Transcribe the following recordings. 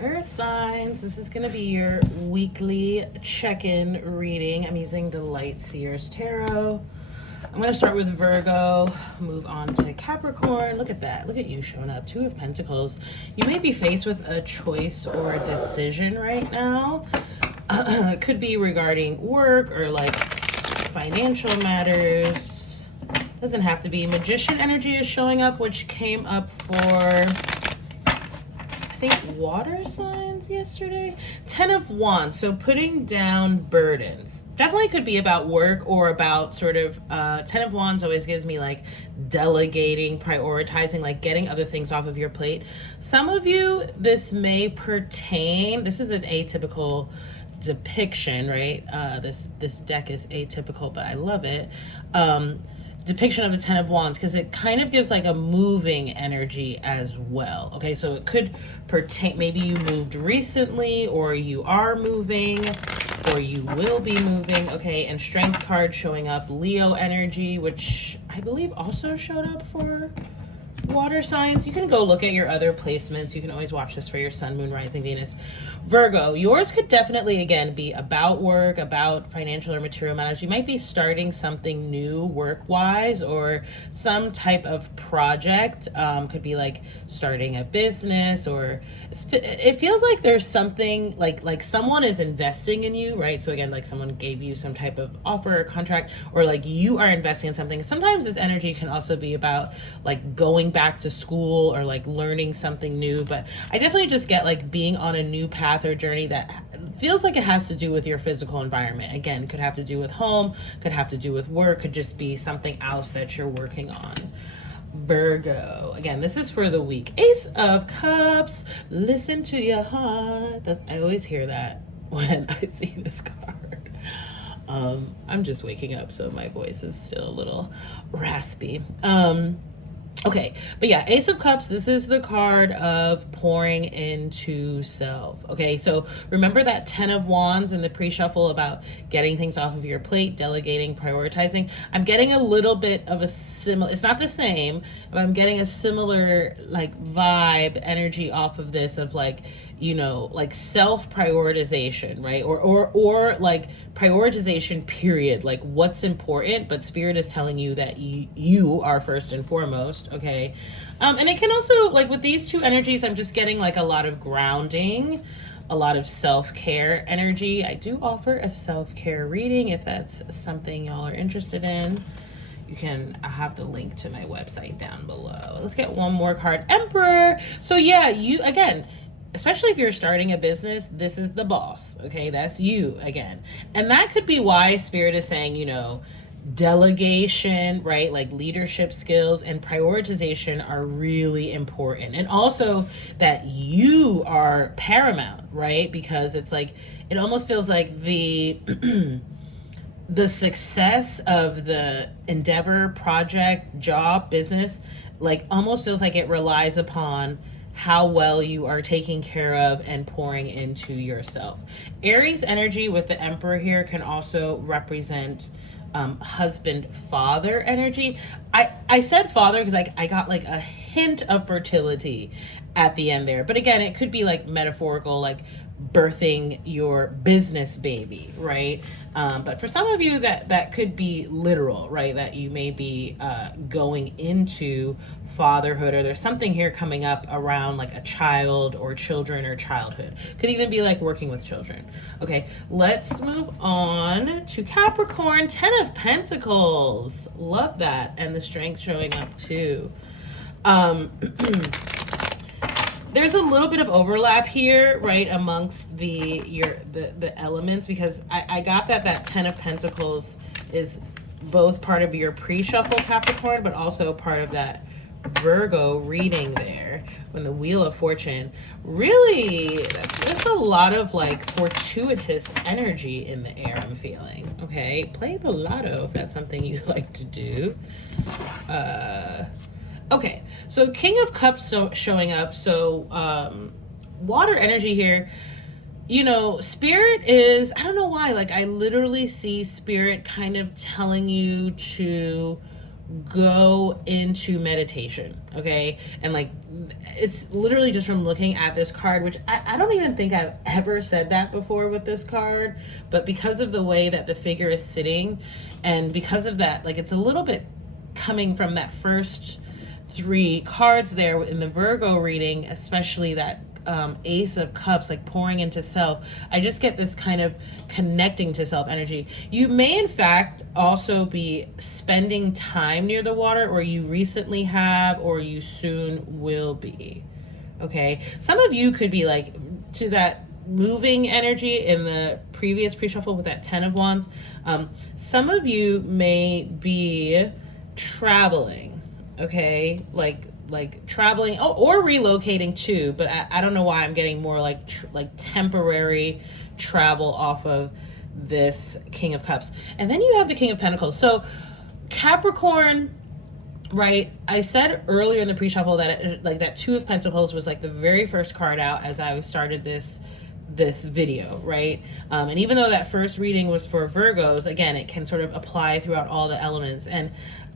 Earth signs, this is going to be your weekly check-in reading. I'm using the Light Seers Tarot. I'm going to start with Virgo, move on to Capricorn. Look at that. Look at you showing up. Two of Pentacles. You may be faced with a choice or a decision right now. It could be regarding work or like financial matters. Doesn't have to be. Magician energy is showing up, which came up for, I think, water signs yesterday. 10 of Wands, so putting down burdens. Definitely could be about work or about sort of, 10 of Wands always gives me like delegating, prioritizing, like getting other things off of your plate. Some of you, this may pertain, this is an atypical depiction, right? This deck is atypical, but I love it. Depiction of the 10 of Wands, because it kind of gives like a moving energy as well. Okay, so it could pertain, maybe you moved recently, or you are moving, or you will be moving. Okay, and Strength card showing up, Leo energy, which I believe also showed up for water signs. You can go look at your other placements. You can always watch this for your sun, moon, rising, Venus. Virgo, yours could definitely, again, be about work, about financial or material matters. You might be starting something new work-wise, or some type of project. Could be like starting a business, or it feels like there's something like someone is investing in you, right? So again, like someone gave you some type of offer or contract, or like you are investing in something. Sometimes this energy can also be about like going back to school or like learning something new, but I definitely just get like being on a new path or journey that feels like it has to do with your physical environment. Again, could have to do with home, could have to do with work, could just be something else that you're working on. Virgo, again, this is for the week. Ace of Cups, listen to your heart. I always hear that when I see this card. I'm just waking up, so my voice is still a little raspy. Okay, but yeah, Ace of Cups, this is the card of pouring into self. Okay, so remember that 10 of Wands in the pre-shuffle about getting things off of your plate, delegating, prioritizing. I'm getting a little bit of a similar, it's not the same, but I'm getting a similar like vibe, energy off of this, of like, you know, like self-prioritization, right? Or like prioritization, period, like what's important, but Spirit is telling you that you are first and foremost, okay? And it can also, like with these two energies, I'm just getting like a lot of grounding, a lot of self-care energy. I do offer a self-care reading if that's something y'all are interested in. You can, I have the link to my website down below. Let's get one more card, Emperor. So yeah, you, again, especially if you're starting a business, this is the boss, okay? That's you again. And that could be why Spirit is saying, you know, delegation, right? Like leadership skills and prioritization are really important. And also that you are paramount, right? Because it's like, it almost feels like the the success of the endeavor, project, job, business, like almost feels like it relies upon how well you are taking care of and pouring into yourself. Aries energy with the Emperor here can also represent husband, father energy. I said father because I got like a hint of fertility at the end there. But again, it could be like metaphorical, like birthing your business baby, right? But for some of you, that could be literal, right? That you may be going into fatherhood, or there's something here coming up around like a child or children or childhood. Could even be like working with children. Okay, let's move on to Capricorn. 10 of Pentacles. Love that. And the Strength showing up too. There's a little bit of overlap here, right, amongst the elements, because I got that 10 of Pentacles is both part of your pre-shuffle Capricorn, but also part of that Virgo reading there when the Wheel of Fortune. Really, there's a lot of like fortuitous energy in the air, I'm feeling. Okay, play the lotto if that's something you like to do. Okay, so King of Cups showing up. So water energy here. You know, Spirit is, I don't know why, like I literally see Spirit kind of telling you to go into meditation, okay? And like, it's literally just from looking at this card, which I don't even think I've ever said that before with this card, but because of the way that the figure is sitting, and because of that, like, it's a little bit coming from that first three cards there in the Virgo reading, especially that Ace of Cups, like pouring into self. I just get this kind of connecting to self energy. You may in fact also be spending time near the water, or you recently have, or you soon will be. Okay, some of you could be like to that moving energy in the previous pre-shuffle with that 10 of Wands. Some of you may be traveling, okay, like traveling, or relocating too, but I don't know why I'm getting more like temporary travel off of this King of Cups. And then you have the King of Pentacles. So Capricorn, right, I said earlier in the pre-shuffle that like that Two of Pentacles was like the very first card out as I started this video, right? And even though that first reading was for Virgos, again, it can sort of apply throughout all the elements. And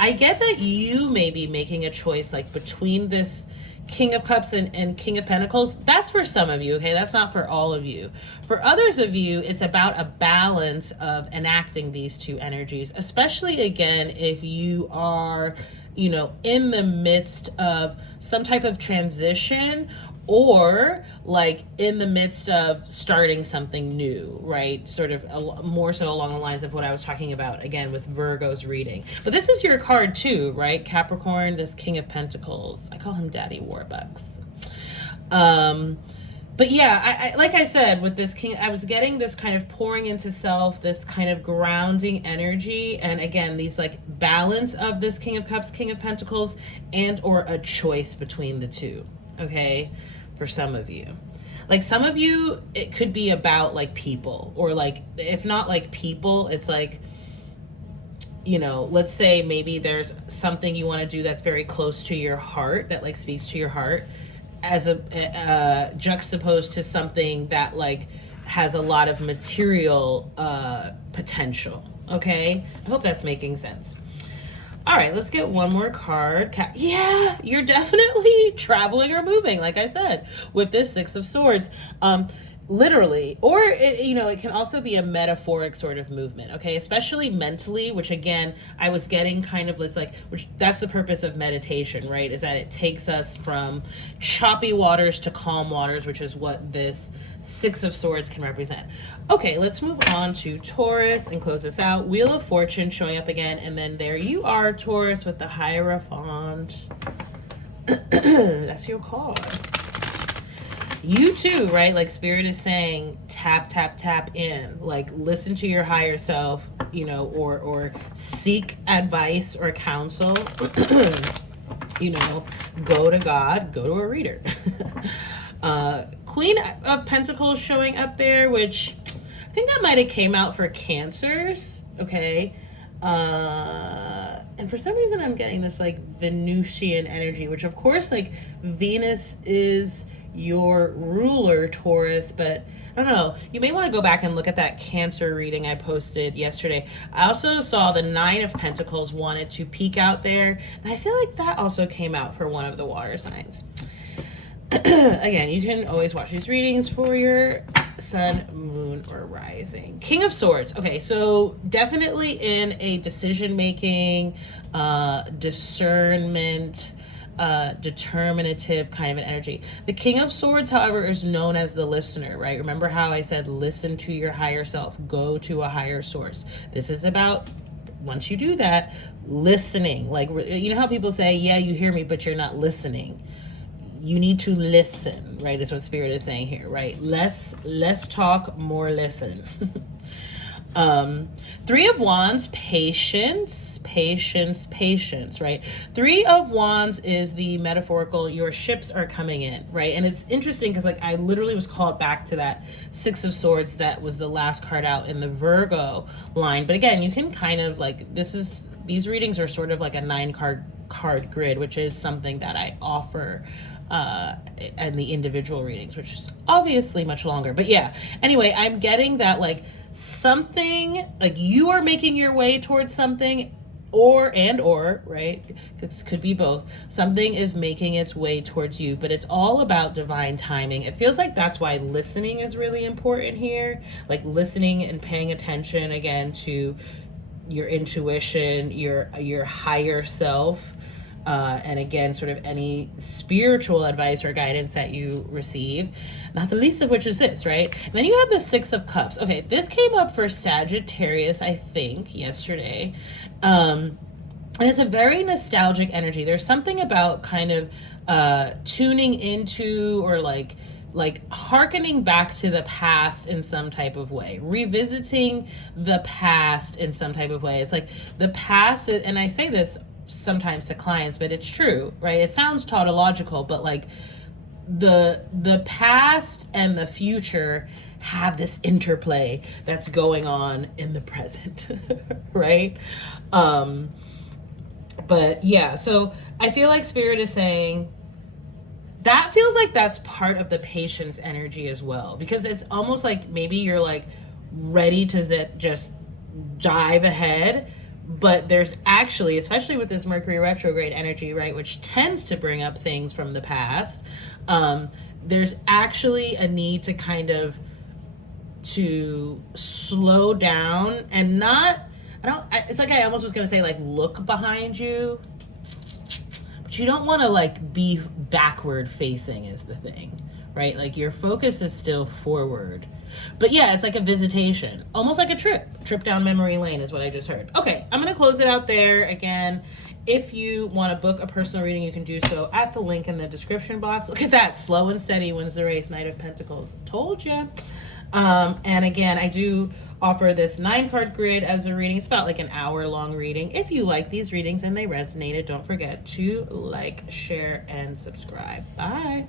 I get that you may be making a choice like between this King of Cups and King of Pentacles. That's for some of you, okay? That's not for all of you. For others of you, it's about a balance of enacting these two energies, especially again, if you are, you know, in the midst of some type of transition, or like in the midst of starting something new, right? Sort of more so along the lines of what I was talking about, again, with Virgo's reading. But this is your card too, right? Capricorn, this King of Pentacles. I call him Daddy Warbucks. But yeah, I like I said, with this King, I was getting this kind of pouring into self, this kind of grounding energy. And again, these like balance of this King of Cups, King of Pentacles, and or a choice between the two, okay? For some of you, like some of you, it could be about like people, or like, if not like people, it's like, you know, let's say maybe there's something you want to do that's very close to your heart, that like speaks to your heart, as a juxtaposed to something that like has a lot of material potential. Okay, I hope that's making sense. All right, let's get one more card. Yeah, you're definitely traveling or moving, like I said, with this Six of Swords. Literally, or it, you know, it can also be a metaphoric sort of movement, okay? Especially mentally, which again, I was getting kind of, it's like, which that's the purpose of meditation, right? Is that it takes us from choppy waters to calm waters, which is what this Six of Swords can represent. Okay, let's move on to Taurus and close this out. Wheel of Fortune showing up again, and then there you are, Taurus, with the Hierophant. That's your card. You too, right? Like Spirit is saying, tap, tap, tap in. Like listen to your higher self, you know, or seek advice or counsel. You know, go to God, go to a reader. Queen of Pentacles showing up there, which I think that might have came out for Cancers, okay? And for some reason I'm getting this like Venusian energy, which of course like Venus is your ruler, Taurus, but I don't know, you may want to go back and look at that Cancer reading I posted yesterday. I also saw the Nine of Pentacles wanted to peek out there, and I feel like that also came out for one of the water signs. Again, you can always watch these readings for your sun, moon, or rising. King of Swords. Okay, so definitely in a decision-making, discernment, determinative kind of an energy. The King of Swords, however, is known as the listener, right? Remember how I said listen to your higher self, go to a higher source. This is about, once you do that, listening. Like, you know how people say, yeah, you hear me, but you're not listening. You need to listen, right? Is what Spirit is saying here, right? Less talk, more listen. Three of Wands, patience, right? Three of Wands is the metaphorical, your ships are coming in, right? And it's interesting because like I literally was called back to that Six of Swords that was the last card out in the Virgo line. But again, you can kind of like, these readings are sort of like a 9-card grid, which is something that I offer and the individual readings, which is obviously much longer. But yeah, anyway, I'm getting that like something, like you are making your way towards something, or right, this could be both, something is making its way towards you, but it's all about divine timing. It feels like that's why listening is really important here, like listening and paying attention again to your intuition, your higher self, and again, sort of any spiritual advice or guidance that you receive, not the least of which is this, right? And then you have the Six of Cups. Okay, this came up for Sagittarius, I think, yesterday. And it's a very nostalgic energy. There's something about kind of tuning into, or like hearkening back to the past in some type of way, revisiting the past in some type of way. It's like the past, and I say this sometimes to clients, but it's true, right? It sounds tautological, but like the past and the future have this interplay that's going on in the present, right? But yeah, so I feel like Spirit is saying that feels like that's part of the patience energy as well, because it's almost like maybe you're like ready to just dive ahead, but there's actually, especially with this Mercury retrograde energy, right, which tends to bring up things from the past, there's actually a need to kind of to slow down and not, it's like I almost was going to say like look behind you, but you don't want to like be backward facing is the thing, right? Like your focus is still forward. But yeah, it's like a visitation, almost like a trip down memory lane is what I just heard. Okay, I'm going to close it out there. Again, if you want to book a personal reading, you can do so at the link in the description box. Look at that. Slow and steady wins the race. Knight of Pentacles. Told you. And again, I do offer this 9-card grid as a reading. It's about like an hour-long reading. If you like these readings and they resonated, don't forget to like, share, and subscribe. Bye.